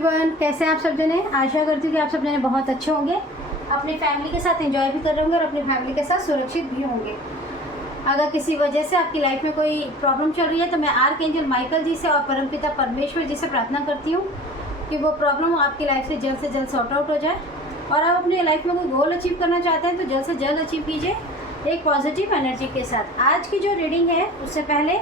Everyone, कैसे हैं आप सब जने। आशा करती हूँ कि आप सब जने बहुत अच्छे होंगे, अपनी फैमिली के साथ एंजॉय भी कर रहे होंगे और अपनी फैमिली के साथ सुरक्षित भी होंगे। अगर किसी वजह से आपकी लाइफ में कोई प्रॉब्लम चल रही है तो मैं आर्कएंजल माइकल जी से और परमपिता परमेश्वर जी से प्रार्थना करती हूँ कि वो प्रॉब्लम आपकी लाइफ से जल्द सॉर्ट आउट हो जाए। और आप अपनी लाइफ में कोई गोल अचीव करना चाहते हैं तो जल्द से जल्द अचीव कीजिए एक पॉजिटिव एनर्जी के साथ। आज की जो रीडिंग है उससे पहले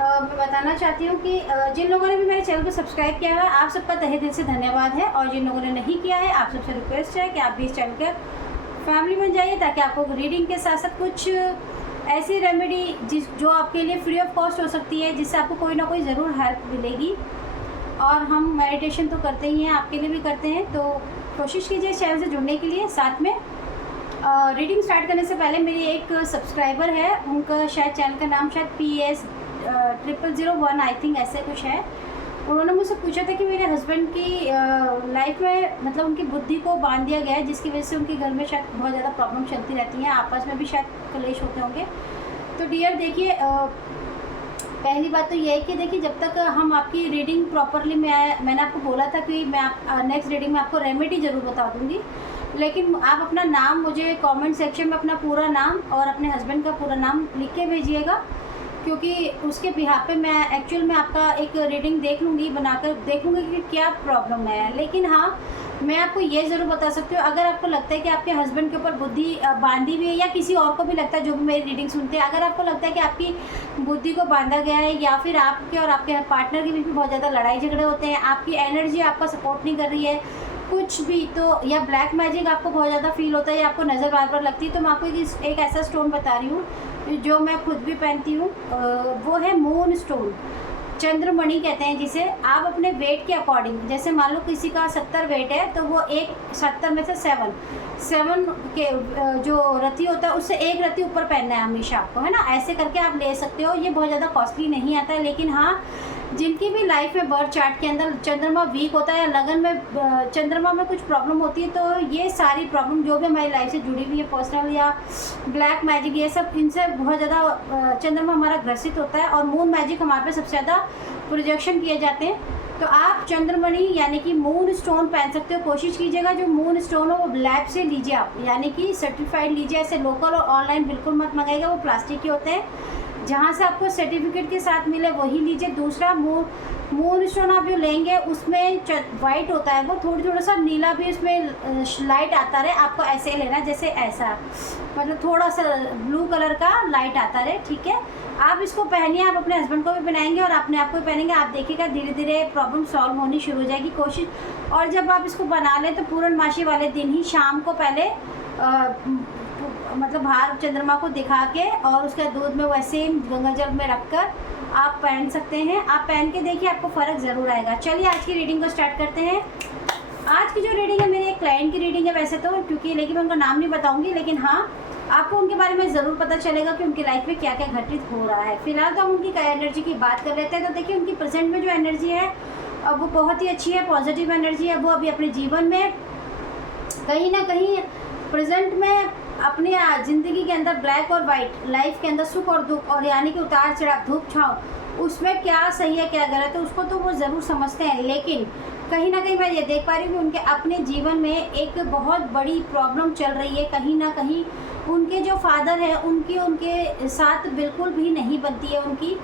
मैं बताना चाहती हूँ कि जिन लोगों ने भी मेरे चैनल को सब्सक्राइब किया है आप सबका तहे दिल से धन्यवाद है, और जिन लोगों ने नहीं किया है आप सबसे रिक्वेस्ट है कि आप भी इस चैनल के फैमिली बन जाइए, ताकि आपको रीडिंग के साथ साथ कुछ ऐसी रेमेडी जो आपके लिए फ्री ऑफ कॉस्ट हो सकती है, जिससे आपको कोई ना कोई ज़रूर हेल्प मिलेगी। और हम मेडिटेशन तो करते ही हैं, आपके लिए भी करते हैं, तो कोशिश कीजिए चैनल से जुड़ने के लिए। साथ में रीडिंग स्टार्ट करने से पहले मेरी एक सब्सक्राइबर है, उनका शायद चैनल का नाम शायद PS0001 आई थिंक ऐसे कुछ है। उन्होंने मुझसे पूछा था कि मेरे हस्बैंड की लाइफ में मतलब उनकी बुद्धि को बांध दिया गया है, जिसकी वजह से उनके घर में शायद बहुत ज़्यादा प्रॉब्लम चलती रहती हैं, आपस में भी शायद कलेश होते होंगे। तो डियर देखिए, पहली बात तो ये है कि देखिए जब तक हम आपकी रीडिंग प्रॉपरली मैंने आपको बोला था कि मैं नेक्स्ट रीडिंग में आपको रेमेडी ज़रूर बता दूँगी, लेकिन आप अपना नाम मुझे कमेंट सेक्शन में अपना पूरा नाम और अपने हस्बैंड का पूरा नाम लिख के भेजिएगा, क्योंकि उसके बिहाफ पे मैं एक्चुअल में आपका एक रीडिंग देख लूँगी, बनाकर देख लूँगी कि क्या प्रॉब्लम है। लेकिन हाँ, मैं आपको ये ज़रूर बता सकती हूँ, अगर आपको लगता है कि आपके हस्बैंड के ऊपर बुद्धि बांधी हुई है, या किसी और को भी लगता है जो भी मेरी रीडिंग सुनते हैं, अगर आपको लगता है कि आपकी बुद्धि को बांधा गया है, या फिर आपके और आपके पार्टनर के बीच में बहुत ज़्यादा लड़ाई झगड़े होते हैं, आपकी एनर्जी आपका सपोर्ट नहीं कर रही है कुछ भी, तो या ब्लैक मैजिक आपको बहुत ज़्यादा फील होता है या आपको नज़र बार बार लगती है, तो मैं आपको एक ऐसा स्टोन बता रही हूँ जो मैं खुद भी पहनती हूँ। वो है मून स्टोन, चंद्रमणि कहते हैं जिसे। आप अपने वेट के अकॉर्डिंग, जैसे मान लो किसी का 70 वेट है तो वो एक 70 में से 7 के जो रति होता है उससे एक रति ऊपर पहनना है हमेशा आपको, है ना। ऐसे करके आप ले सकते हो, ये बहुत ज़्यादा कॉस्टली नहीं आता है। लेकिन हाँ, जिनकी भी लाइफ में बर्थ चार्ट के अंदर चंद्रमा वीक होता है या लगन में चंद्रमा में कुछ प्रॉब्लम होती है, तो ये सारी प्रॉब्लम जो भी हमारी लाइफ से जुड़ी हुई है, पर्सनल या ब्लैक मैजिक, ये सब इनसे बहुत ज़्यादा चंद्रमा हमारा ग्रसित होता है, और मून मैजिक हमारे पे सबसे ज़्यादा प्रोजेक्शन किए जाते हैं। तो आप चंद्रमणि यानी कि मून स्टोन पहन सकते हो। कोशिश कीजिएगा जो मून स्टोन हो वो लैब से लीजिए आप, यानी कि सर्टिफाइड लीजिए। ऐसे लोकल और ऑनलाइन बिल्कुल मत मंगाइएगा, वो प्लास्टिक के होते हैं। जहाँ से आपको सर्टिफिकेट के साथ मिले वही लीजिए। दूसरा, मून स्टोन आप जो लेंगे उसमें वाइट होता है, वो थोड़ा सा नीला भी उसमें लाइट आता रहे, आपको ऐसे लेना है जैसे ऐसा, मतलब थोड़ा सा ब्लू कलर का लाइट आता रहे, ठीक है। आप इसको पहनिए, आप अपने हस्बैंड को भी पहनाएंगे और अपने आप को भी पहनेंगे, आप देखिएगा धीरे धीरे प्रॉब्लम सॉल्व होनी शुरू हो जाएगी। कोशिश, और जब आप इसको बना लें तो पूर्णमासी वाले दिन ही शाम को पहले मतलब बाहर चंद्रमा को दिखा के और उसके दूध में वैसे गंगा जल में रखकर आप पहन सकते हैं। आप पहन के देखिए, आपको फ़र्क ज़रूर आएगा। चलिए आज की रीडिंग को स्टार्ट करते हैं। आज की जो रीडिंग है मेरे एक क्लाइंट की रीडिंग है वैसे तो, क्योंकि लेकिन मैं उनका नाम नहीं बताऊंगी, लेकिन हाँ आपको उनके बारे में ज़रूर पता चलेगा कि उनकी लाइफ में क्या क्या घटित हो रहा है। फिलहाल तो हम उनकी एनर्जी की बात कर लेते हैं। तो देखिए, उनकी प्रेजेंट में जो एनर्जी है वो बहुत ही अच्छी है, पॉजिटिव एनर्जी है। वो अभी अपने जीवन में कहीं ना कहीं प्रेजेंट में अपनी ज़िंदगी के अंदर ब्लैक और वाइट लाइफ के अंदर सुख और दुख, और यानी कि उतार चढ़ाव, धूप छाँव, उसमें क्या सही है क्या गलत है उसको तो वो ज़रूर समझते हैं। लेकिन कहीं ना कहीं मैं ये देख पा रही हूँ कि उनके अपने जीवन में एक बहुत बड़ी प्रॉब्लम चल रही है। कहीं ना कहीं उनके जो फादर है उनके साथ बिल्कुल भी नहीं बनती है उनकी।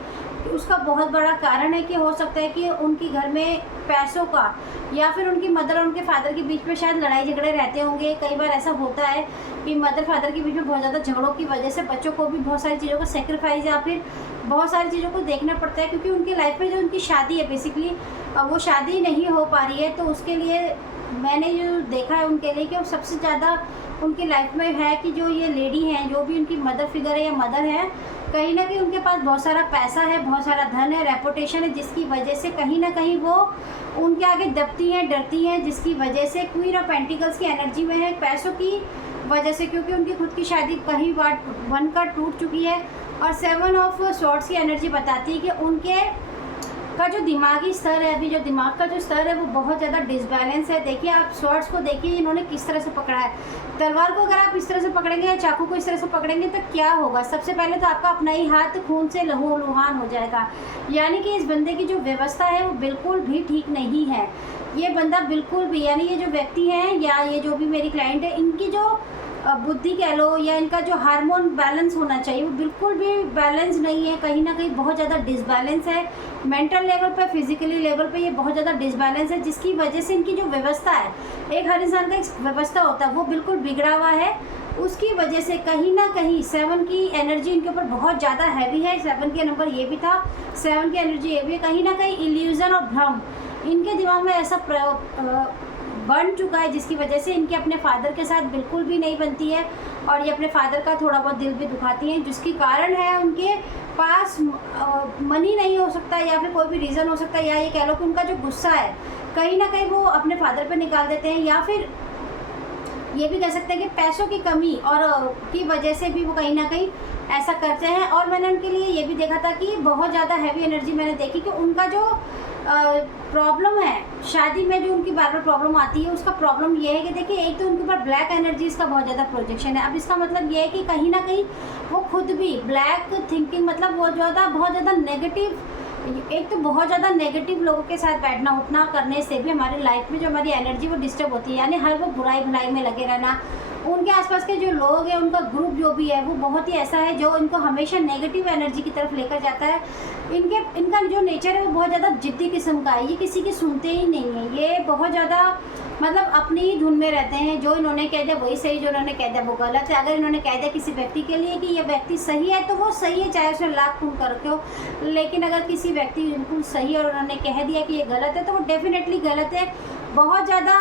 उसका बहुत बड़ा कारण है कि हो सकता है कि उनके घर में पैसों का, या फिर उनकी मदर और उनके फादर के बीच में शायद लड़ाई झगड़े रहते होंगे। कई बार ऐसा होता है कि मदर फादर के बीच में बहुत ज़्यादा झगड़ों की वजह से बच्चों को भी बहुत सारी चीज़ों का सेक्रीफाइस या फिर बहुत सारी चीज़ों को देखना पड़ता है, क्योंकि उनकी लाइफ में जो उनकी शादी है बेसिकली वो शादी नहीं हो पा रही है। तो उसके लिए मैंने जो देखा है उनके लिए कि वो सबसे ज़्यादा उनकी लाइफ में है कि जो ये लेडी हैं, जो भी उनकी मदर फिगर है या मदर है, कहीं ना कहीं उनके पास बहुत सारा पैसा है, बहुत सारा धन है, रेपुटेशन है, जिसकी वजह से कहीं ना कहीं वो उनके आगे दबती हैं, डरती हैं, जिसकी वजह से क्वीन ऑफ पेंटिकल्स की एनर्जी में है पैसों की वजह से, क्योंकि उनकी खुद की शादी कहीं बार 1 का टूट चुकी है। और 7 ऑफ स्वॉर्ड्स की एनर्जी बताती है कि का जो दिमागी स्तर है, अभी जो दिमाग का जो स्तर है वो बहुत ज़्यादा डिसबैलेंस है। देखिए आप स्वॉर्ड्स को देखिए, इन्होंने किस तरह से पकड़ा है। तलवार को अगर आप इस तरह से पकड़ेंगे या चाकू को इस तरह से पकड़ेंगे तो क्या होगा? सबसे पहले तो आपका अपना ही हाथ खून से लहूलुहान हो जाएगा। यानी कि इस बंदे की जो व्यवस्था है वो बिल्कुल भी ठीक नहीं है। ये बंदा बिल्कुल भी, यानी ये जो व्यक्ति हैं या ये जो भी मेरी क्लाइंट है, इनकी जो बुद्धि कह लो या इनका जो हार्मोन बैलेंस होना चाहिए वो बिल्कुल भी बैलेंस नहीं है। कहीं ना कहीं बहुत ज़्यादा डिसबैलेंस है। मेंटल लेवल पर, फिजिकली लेवल पर ये बहुत ज़्यादा डिसबैलेंस है, जिसकी वजह से इनकी जो व्यवस्था है, एक हर इंसान का एक व्यवस्था होता है, वो बिल्कुल बिगड़ा हुआ है। उसकी वजह से कहीं ना कहीं 7 की एनर्जी इनके ऊपर बहुत ज़्यादा हैवी है। 7 के नंबर ये भी था, 7 की एनर्जी ये भी है। कहीं ना कहीं इल्यूज़न और भ्रम इनके दिमाग में ऐसा बन चुका है, जिसकी वजह से इनके अपने फादर के साथ बिल्कुल भी नहीं बनती है और ये अपने फादर का थोड़ा बहुत दिल भी दुखाती हैं, जिसकी कारण है उनके पास मनी नहीं हो सकता या फिर कोई भी रीज़न हो सकता है, या ये कह लो कि उनका जो गुस्सा है कहीं ना कहीं वो अपने फादर पे निकाल देते हैं, या फिर ये भी कह सकते हैं कि पैसों की कमी और की वजह से भी वो कहीं ना कहीं ऐसा करते हैं। और मैंने उनके लिए ये भी देखा था कि बहुत ज़्यादा हैवी एनर्जी मैंने देखी कि उनका जो प्रॉब्लम है शादी में, जो उनकी बार बार प्रॉब्लम आती है, उसका प्रॉब्लम ये है कि देखिए एक तो उनके ऊपर ब्लैक एनर्जीज का बहुत ज़्यादा प्रोजेक्शन है। अब इसका मतलब ये है कि कहीं ना कहीं वो खुद भी ब्लैक थिंकिंग, मतलब वो बहुत ज़्यादा नेगेटिव, एक तो बहुत ज़्यादा नेगेटिव लोगों के साथ बैठना उठना करने से भी हमारी लाइफ में जो हमारी एनर्जी वो डिस्टर्ब होती है। यानी हर वो बुराई भलाई में लगे रहना, उनके आसपास के जो लोग हैं, उनका ग्रुप जो भी है वो बहुत ही ऐसा है जो इनको हमेशा नेगेटिव एनर्जी की तरफ लेकर जाता है। इनका जो नेचर है वो बहुत ज़्यादा जिद्दी किस्म का है। ये किसी की सुनते ही नहीं है। ये बहुत ज़्यादा मतलब अपनी ही धुन में रहते हैं। जो इन्होंने कह दिया वही सही, जो इन्होंने कह दिया वो गलत है। अगर इन्होंने कह दिया किसी व्यक्ति के लिए कि ये व्यक्ति सही है तो वो सही है, चाहे उसने लाख खून करके हो। लेकिन अगर किसी व्यक्ति बिल्कुल सही और उन्होंने कह दिया कि ये गलत है तो वो डेफिनेटली गलत है। बहुत ज़्यादा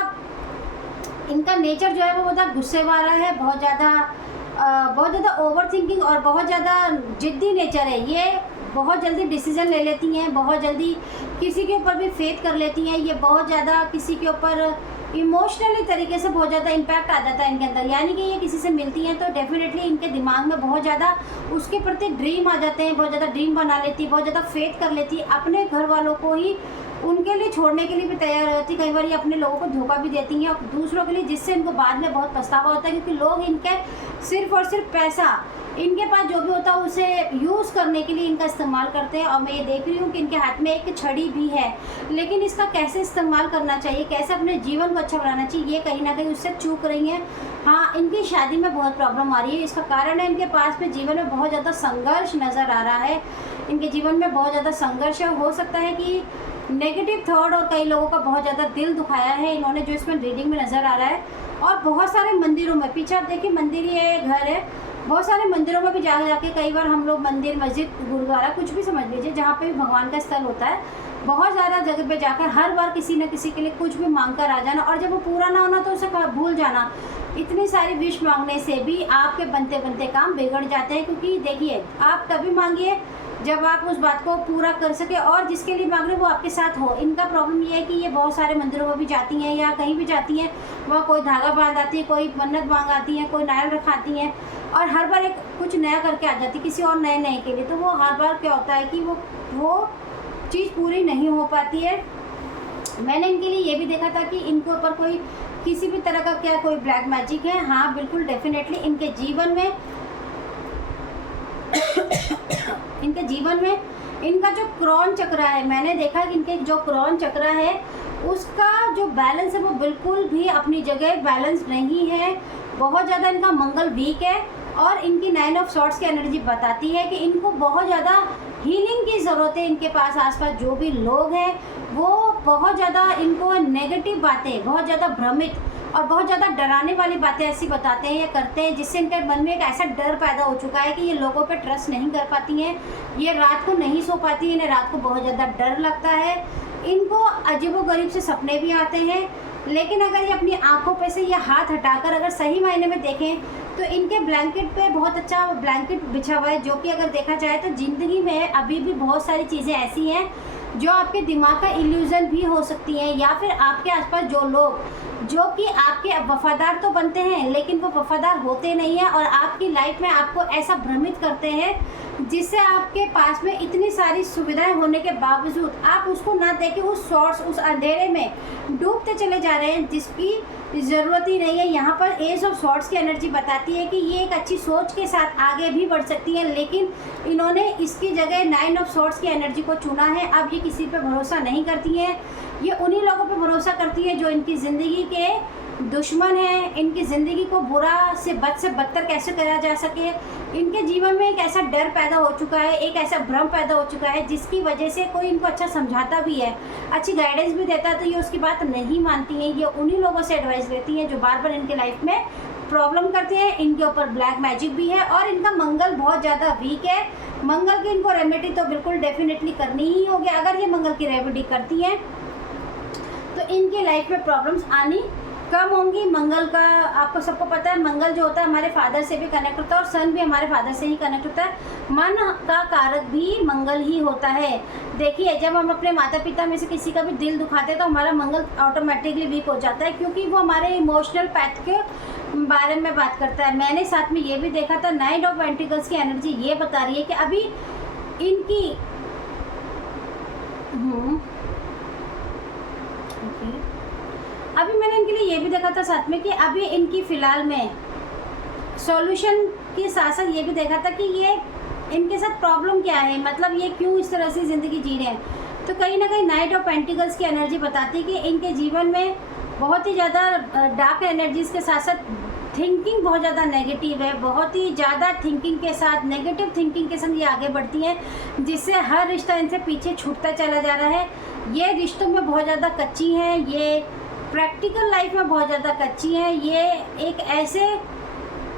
इनका नेचर जो है वो बहुत गुस्से वाला है, बहुत ज़्यादा ओवर थिंकिंग और बहुत ज़्यादा जिद्दी नेचर है। ये बहुत जल्दी डिसीजन ले लेती हैं, बहुत जल्दी किसी के ऊपर भी फेथ कर लेती हैं। ये बहुत ज़्यादा किसी के ऊपर इमोशनली तरीके से बहुत ज़्यादा इम्पैक्ट आ जाता है इनके अंदर। यानी कि ये किसी से मिलती हैं तो डेफिनेटली इनके दिमाग में बहुत ज़्यादा उसके प्रति ड्रीम आ जाते हैं, बहुत ज़्यादा ड्रीम बना लेती है, बहुत ज़्यादा फेथ कर लेती है। अपने घर वालों को ही उनके लिए छोड़ने के लिए भी तैयार हो जाती है। कई बार ये अपने लोगों को धोखा भी देती हैं और दूसरों के लिए, जिससे इनको बाद में बहुत पछतावा होता है, क्योंकि लोग इनके सिर्फ और सिर्फ पैसा, इनके पास जो भी होता है उसे यूज़ करने के लिए इनका इस्तेमाल करते हैं। और मैं ये देख रही हूँ कि इनके हाथ में एक छड़ी भी है, लेकिन इसका कैसे इस्तेमाल करना चाहिए, कैसे अपने जीवन को अच्छा बनाना चाहिए, ये कहीं ना कहीं उससे चूक रही हैं। हाँ, इनकी शादी में बहुत प्रॉब्लम आ रही है। इसका कारण है इनके पास में जीवन में बहुत ज़्यादा संघर्ष नज़र आ रहा है। इनके जीवन में बहुत ज़्यादा संघर्ष है। हो सकता है कि नेगेटिव थॉट और कई लोगों का बहुत ज़्यादा दिल दुखाया है इन्होंने, जो इसमें रीडिंग में नज़र आ रहा है। और बहुत सारे मंदिरों में, पीछे आप देखिए मंदिर ही है, घर है, बहुत सारे मंदिरों में भी जाके कई बार हम लोग मंदिर, मस्जिद, गुरुद्वारा कुछ भी समझ लीजिए, जहाँ पे भी भगवान का स्थल होता है, बहुत ज़्यादा जगह पे जाकर हर बार किसी न किसी के लिए कुछ भी मांग कर आ जाना, और जब वो पूरा ना होना तो उसे भूल जाना। इतनी सारी विश मांगने से भी आपके बनते बनते काम बिगड़ जाते हैं। क्योंकि देखिए, आप तभी मांगिए जब आप उस बात को पूरा कर सके और जिसके लिए मांग रहे हैं वो आपके साथ हो। इनका प्रॉब्लम ये है कि ये बहुत सारे मंदिरों में भी जाती हैं या कहीं भी जाती हैं, वहाँ कोई धागा बांध आती है, कोई मन्नत मांग आती है, कोई नारियल रखाती हैं, और हर बार एक कुछ नया करके आ जाती है किसी और नए के लिए। तो वो हर बार क्या होता है कि वो चीज़ पूरी नहीं हो पाती है। मैंने इनके लिए ये भी देखा था कि इनके ऊपर कोई किसी भी तरह का क्या कोई ब्लैक मैजिक है। हाँ, बिल्कुल डेफिनेटली इनके जीवन में इनका जो क्रॉन चक्र है, मैंने देखा कि इनके जो क्रॉन चक्र है उसका जो बैलेंस है वो बिल्कुल भी अपनी जगह बैलेंस नहीं है। बहुत ज़्यादा इनका मंगल वीक है और इनकी 9 ऑफ सॉर्ड्स की एनर्जी बताती है कि इनको बहुत ज़्यादा हीलिंग की ज़रूरत है। इनके आसपास जो भी लोग हैं वो बहुत ज़्यादा इनको नेगेटिव बातें, बहुत ज़्यादा भ्रमित और बहुत ज़्यादा डराने वाली बातें ऐसी बताते हैं या करते हैं, जिससे इनके मन में एक ऐसा डर पैदा हो चुका है कि ये लोगों पे ट्रस्ट नहीं कर पाती हैं, ये रात को नहीं सो पाती, इन्हें रात को बहुत ज़्यादा डर लगता है, इनको अजीबोगरीब से सपने भी आते हैं। लेकिन अगर ये अपनी आंखों पे से ये हाथ हटाकर अगर सही मायने में देखें तो इनके ब्लैंकेट पे बहुत अच्छा ब्लैंकेट बिछा हुआ है, जो कि अगर देखा जाए तो ज़िंदगी में अभी भी बहुत सारी चीज़ें ऐसी हैं जो आपके दिमाग का इल्यूज़न भी हो सकती हैं, या फिर आपके आसपास जो लोग जो कि आपके वफ़ादार तो बनते हैं लेकिन वो वफ़ादार होते नहीं हैं और आपकी लाइफ में आपको ऐसा भ्रमित करते हैं जिससे आपके पास में इतनी सारी सुविधाएं होने के बावजूद आप उसको ना देके उस शॉर्ट्स, उस अंधेरे में डूबते चले जा रहे हैं जिसकी ज़रूरत ही नहीं है। यहाँ पर एज ऑफ शॉर्ट्स की एनर्जी बताती है कि ये एक अच्छी सोच के साथ आगे भी बढ़ सकती है, लेकिन इन्होंने इसकी जगह 9 ऑफ शॉर्ट्स की एनर्जी को चुना है। अब ये किसी पे भरोसा नहीं करती हैं, ये उन्हीं लोगों पे भरोसा करती हैं जो इनकी ज़िंदगी के दुश्मन है, इनकी ज़िंदगी को बुरा से बदतर कैसे करा जा सके। इनके जीवन में एक ऐसा डर पैदा हो चुका है, एक ऐसा भ्रम पैदा हो चुका है जिसकी वजह से कोई इनको अच्छा समझाता भी है, अच्छी गाइडेंस भी देता है तो ये उसकी बात नहीं मानती हैं। ये उन्हीं लोगों से एडवाइस लेती हैं जो बार बार इनके लाइफ में प्रॉब्लम करते हैं। इनके ऊपर ब्लैक मैजिक भी है और इनका मंगल बहुत ज़्यादा वीक है। मंगल की इनको रेमेडी तो बिल्कुल डेफिनेटली करनी ही होगी। अगर ये मंगल की रेमेडी करती हैं तो इनकी लाइफ में प्रॉब्लम्स आनी कम होंगी। मंगल का आपको सबको पता है, मंगल जो होता है हमारे फादर से भी कनेक्ट होता है और सन भी हमारे फादर से ही कनेक्ट होता है। मन का कारक भी मंगल ही होता है। देखिए, जब हम अपने माता पिता में से किसी का भी दिल दुखाते हैं तो हमारा मंगल ऑटोमेटिकली वीक हो जाता है, क्योंकि वो हमारे इमोशनल पैथ के बारे में बात करता है। मैंने साथ में ये भी देखा था, 9 ऑफ पेंटिकल्स की एनर्जी ये बता रही है कि अभी इनकी अभी मैंने इनके लिए ये भी देखा था साथ में कि अभी इनकी फ़िलहाल में सॉल्यूशन के साथ साथ ये भी देखा था कि ये इनके साथ प्रॉब्लम क्या है, मतलब ये क्यों इस तरह से ज़िंदगी जी रहे हैं। तो कहीं ना कहीं 9 ऑफ पेंटिकल्स की एनर्जी बताती है कि इनके जीवन में बहुत ही ज़्यादा डार्क एनर्जीज़ के साथ साथ थिंकिंग बहुत ज़्यादा नेगेटिव है। बहुत ही ज़्यादा थिंकिंग के साथ, नेगेटिव थिंकिंग के साथ ये आगे बढ़ती हैं, जिससे हर रिश्ता इनसे पीछे छूटता चला जा रहा है। ये रिश्तों में बहुत ज़्यादा कच्ची हैं, ये प्रैक्टिकल लाइफ में बहुत ज़्यादा कच्ची हैं। ये एक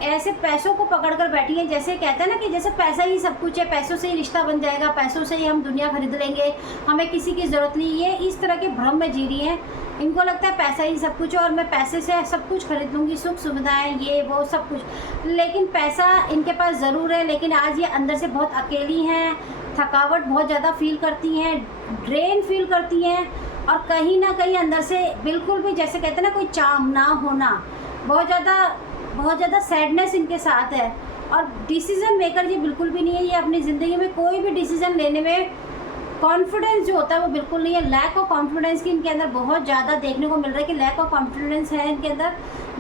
ऐसे पैसों को पकड़ कर बैठी हैं, जैसे कहते हैं ना कि जैसे पैसा ही सब कुछ है, पैसों से ही रिश्ता बन जाएगा, पैसों से ही हम दुनिया खरीद लेंगे, हमें किसी की ज़रूरत नहीं। ये इस तरह के भ्रम में जी रही हैं। इनको लगता है पैसा ही सब कुछ है और मैं पैसे से सब कुछ खरीद लूँगी, सुख सुविधाएँ ये वो सब कुछ। लेकिन पैसा इनके पास ज़रूर है, लेकिन आज ये अंदर से बहुत अकेली हैं, थकावट बहुत ज़्यादा फील करती हैं, ड्रेन फील करती हैं और कहीं ना कहीं अंदर से बिल्कुल भी, जैसे कहते हैं ना, कोई चाम ना होना, बहुत ज़्यादा सैडनेस इनके साथ है। और डिसीज़न मेकर ये बिल्कुल भी नहीं है। ये अपनी ज़िंदगी में कोई भी डिसीज़न लेने में कॉन्फिडेंस जो होता है वो बिल्कुल नहीं है। लैक ऑफ कॉन्फिडेंस की इनके अंदर बहुत ज़्यादा देखने को मिल रहा है कि लैक ऑफ कॉन्फिडेंस है इनके अंदर।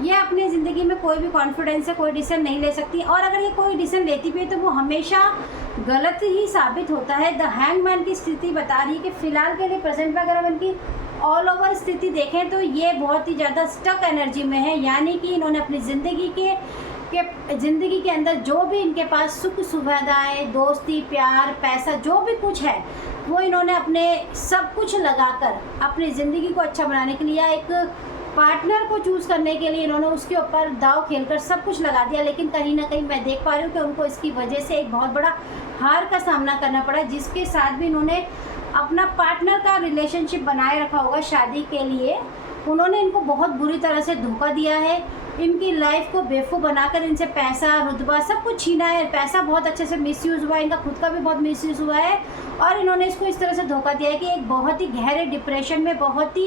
ये अपनी ज़िंदगी में कोई भी कॉन्फिडेंस से कोई डिसीजन नहीं ले सकती, और अगर ये कोई डिसीजन लेती भी है तो वो हमेशा गलत ही साबित होता है। द हैंगमैन की स्थिति बता रही है कि फ़िलहाल के लिए प्रेजेंट में अगर हम इनकी ऑल ओवर स्थिति देखें तो ये बहुत ही ज़्यादा स्टक एनर्जी में है। यानी कि इन्होंने अपनी ज़िंदगी के अंदर जो भी इनके पास सुख सुविधाएं, दोस्ती, प्यार, पैसा, जो भी कुछ है वो इन्होंने अपने सब कुछ लगाकर अपनी ज़िंदगी को अच्छा बनाने के लिए, एक पार्टनर को चूज़ करने के लिए इन्होंने उसके ऊपर दाव खेलकर सब कुछ लगा दिया। लेकिन कहीं ना कहीं मैं देख पा रही हूँ कि उनको इसकी वजह से एक बहुत बड़ा हार का सामना करना पड़ा, जिसके साथ भी इन्होंने अपना पार्टनर का रिलेशनशिप बनाए रखा होगा शादी के लिए। उन्होंने इनको बहुत बुरी तरह से धोखा दिया है, इनकी लाइफ को बेवकूफ़ बनाकर इनसे पैसा, रुतबा सब कुछ छीना है। पैसा बहुत अच्छे से मिसयूज़ हुआ है, इनका खुद का भी बहुत मिसयूज़ हुआ है और इन्होंने इसको इस तरह से धोखा दिया है कि एक बहुत ही गहरे डिप्रेशन में, बहुत ही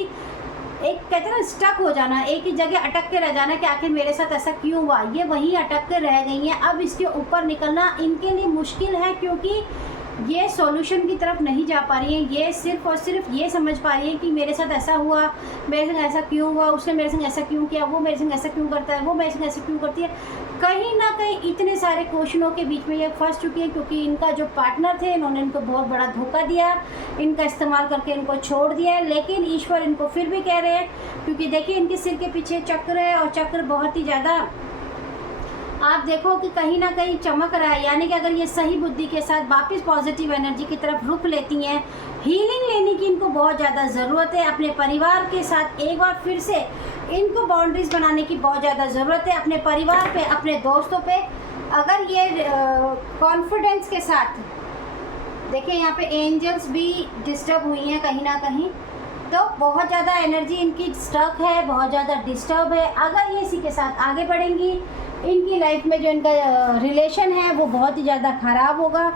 एक कहते हैं ना स्टक हो जाना, एक ही जगह अटक के रह जाना कि आखिर मेरे साथ ऐसा क्यों हुआ। ये वहीं अटक के रह गई हैं। अब इसके ऊपर निकलना इनके लिए मुश्किल है, क्योंकि ये सॉल्यूशन की तरफ नहीं जा पा रही हैं। ये सिर्फ और सिर्फ ये समझ पा रही हैं कि मेरे साथ ऐसा हुआ, मेरे संग ऐसा क्यों हुआ, उसने मेरे संग ऐसा क्यों किया, वो मेरे संग ऐसा क्यों करता है, वो मेरे संग ऐसा क्यों करती है। कहीं ना कहीं इतने सारे क्वेश्चनों के बीच में ये फंस चुकी है, क्योंकि इनका जो पार्टनर थे इन्होंने इनको बहुत बड़ा धोखा दिया, इनका इस्तेमाल करके इनको छोड़ दिया है। लेकिन ईश्वर इनको फिर भी कह रहे हैं, क्योंकि देखिए इनके सिर के पीछे चक्र है और चक्र बहुत ही ज़्यादा आप देखो कि कहीं ना कहीं चमक रहा है। यानी कि अगर ये सही बुद्धि के साथ वापस पॉजिटिव एनर्जी की तरफ रुख लेती हैं, हीलिंग लेने की इनको बहुत ज़्यादा ज़रूरत है। अपने परिवार के साथ एक बार फिर से इनको बाउंड्रीज बनाने की बहुत ज़्यादा ज़रूरत है, अपने परिवार पे, अपने दोस्तों पे। अगर ये कॉन्फिडेंस के साथ, देखिए यहाँ पे एंजल्स भी डिस्टर्ब हुई हैं कहीं ना कहीं, तो बहुत ज़्यादा एनर्जी इनकी स्टक है, बहुत ज़्यादा डिस्टर्ब है। अगर ये इसी के साथ आगे बढ़ेंगी, इनकी लाइफ में जो इनका रिलेशन है वो बहुत ही ज़्यादा ख़राब होगा।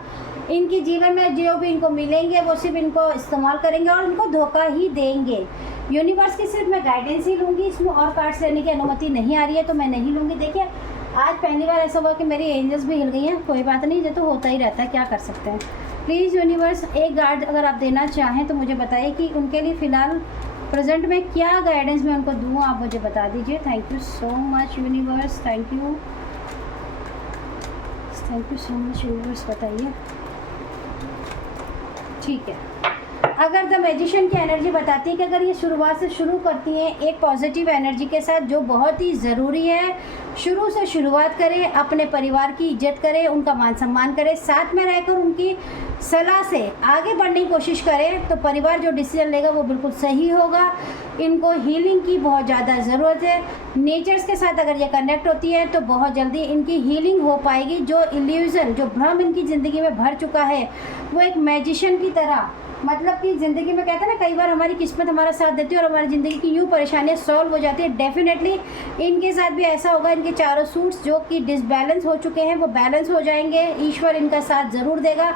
इनके जीवन में जो भी इनको मिलेंगे वो सिर्फ इनको इस्तेमाल करेंगे और इनको धोखा ही देंगे। यूनिवर्स की सिर्फ मैं गाइडेंस ही लूँगी, इसमें और कार्ड्स लेने की अनुमति नहीं आ रही है तो मैं नहीं लूँगी। देखिए आज पहली बार ऐसा हुआ कि मेरी एंजल्स भी हिल गई हैं। कोई बात नहीं, ये तो होता ही रहता है, क्या कर सकते हैं। प्लीज़ यूनिवर्स एक गाइड अगर आप देना चाहें तो मुझे बताइए कि उनके लिए फ़िलहाल प्रेजेंट में क्या गाइडेंस मैं उनको दूँ, आप मुझे बता दीजिए। Thank you so much universe, thank you so much universe, बताइए। ठीक है, अगर द मैजिशियन की एनर्जी बताती है कि अगर ये शुरुआत से शुरू करती हैं एक पॉजिटिव एनर्जी के साथ, जो बहुत ही ज़रूरी है। शुरू से शुरुआत करें, अपने परिवार की इज्जत करें, उनका मान सम्मान करें, साथ में रहकर उनकी सलाह से आगे बढ़ने की कोशिश करें, तो परिवार जो डिसीजन लेगा वो बिल्कुल सही होगा। इनको हीलिंग की बहुत ज़्यादा ज़रूरत है। नेचर्स के साथ अगर ये कनेक्ट होती है तो बहुत जल्दी इनकी हीलिंग हो पाएगी। जो इल्यूज़न, जो भ्रम इनकी ज़िंदगी में भर चुका है, वो एक मैजिशियन की तरह, मतलब कि ज़िंदगी में कहते हैं ना, कई बार हमारी किस्मत हमारा साथ देती है और हमारी ज़िंदगी की यूँ परेशानियाँ सॉल्व हो जाती है। डेफिनेटली इनके साथ भी ऐसा होगा। इनके चारों सूट्स जो कि डिसबैलेंस हो चुके हैं वो बैलेंस हो जाएंगे। ईश्वर इनका साथ ज़रूर देगा।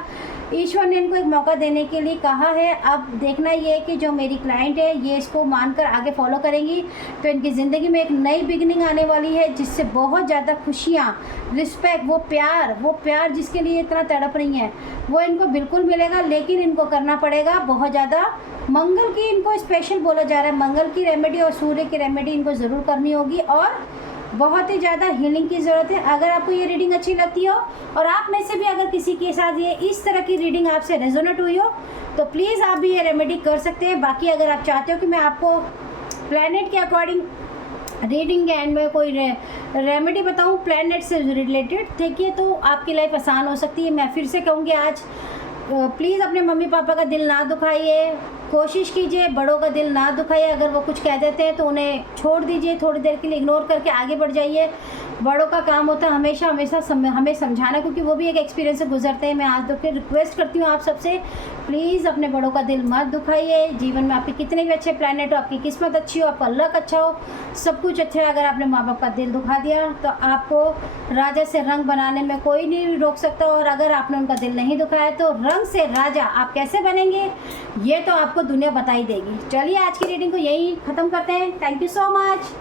ईश्वर ने इनको एक मौका देने के लिए कहा है। अब देखना ये है कि जो मेरी क्लाइंट है ये इसको मानकर आगे फॉलो करेंगी तो इनकी ज़िंदगी में एक नई बिगनिंग आने वाली है, जिससे बहुत ज़्यादा खुशियाँ, रिस्पेक्ट, वो प्यार जिसके लिए इतना तड़प रही हैं वो इनको बिल्कुल मिलेगा। लेकिन इनको करना पड़ेगा बहुत ज़्यादा मंगल की, इनको स्पेशल बोला जा रहा है, मंगल की रेमेडी और सूर्य की रेमेडी इनको ज़रूर करनी होगी और बहुत ही ज़्यादा हीलिंग की ज़रूरत है। अगर आपको ये रीडिंग अच्छी लगती हो और आप में से भी अगर किसी के साथ ये इस तरह की रीडिंग आपसे रेजोनेट हुई हो तो प्लीज़ आप भी ये रेमेडी कर सकते हैं। बाकी अगर आप चाहते हो कि मैं आपको प्लैनेट के अकॉर्डिंग रीडिंग के एंड में कोई रेमेडी बताऊं प्लैनेट से रिलेटेड, देखिए तो आपकी लाइफ आसान हो सकती है। मैं फिर से कहूँगी आज प्लीज़ अपने मम्मी पापा का दिल ना दुखाइए, कोशिश कीजिए बड़ों का दिल ना दुखाइए। अगर वो कुछ कह देते हैं तो उन्हें छोड़ दीजिए, थोड़ी देर के लिए इग्नोर करके आगे बढ़ जाइए। बड़ों का काम होता है हमेशा हमें समझाना, क्योंकि वो भी एक एक्सपीरियंस से गुजरते हैं। मैं आज तो फिर रिक्वेस्ट करती हूँ आप सबसे, प्लीज़ अपने बड़ों का दिल मत दुखाइए। जीवन में आपके कितने भी अच्छे प्लैनेट हो, आपकी किस्मत अच्छी हो, आपका लक अच्छा हो, सब कुछ अच्छा है। अगर आपने माँ बाप का दिल दुखा दिया तो आपको राजा से रंग बनाने में कोई नहीं रोक सकता, और अगर आपने उनका दिल नहीं दुखाया तो रंग से राजा आप कैसे बनेंगे ये तो आपको दुनिया बता ही देगी। चलिए आज की रीडिंग को यही ख़त्म करते हैं। Thank you so much.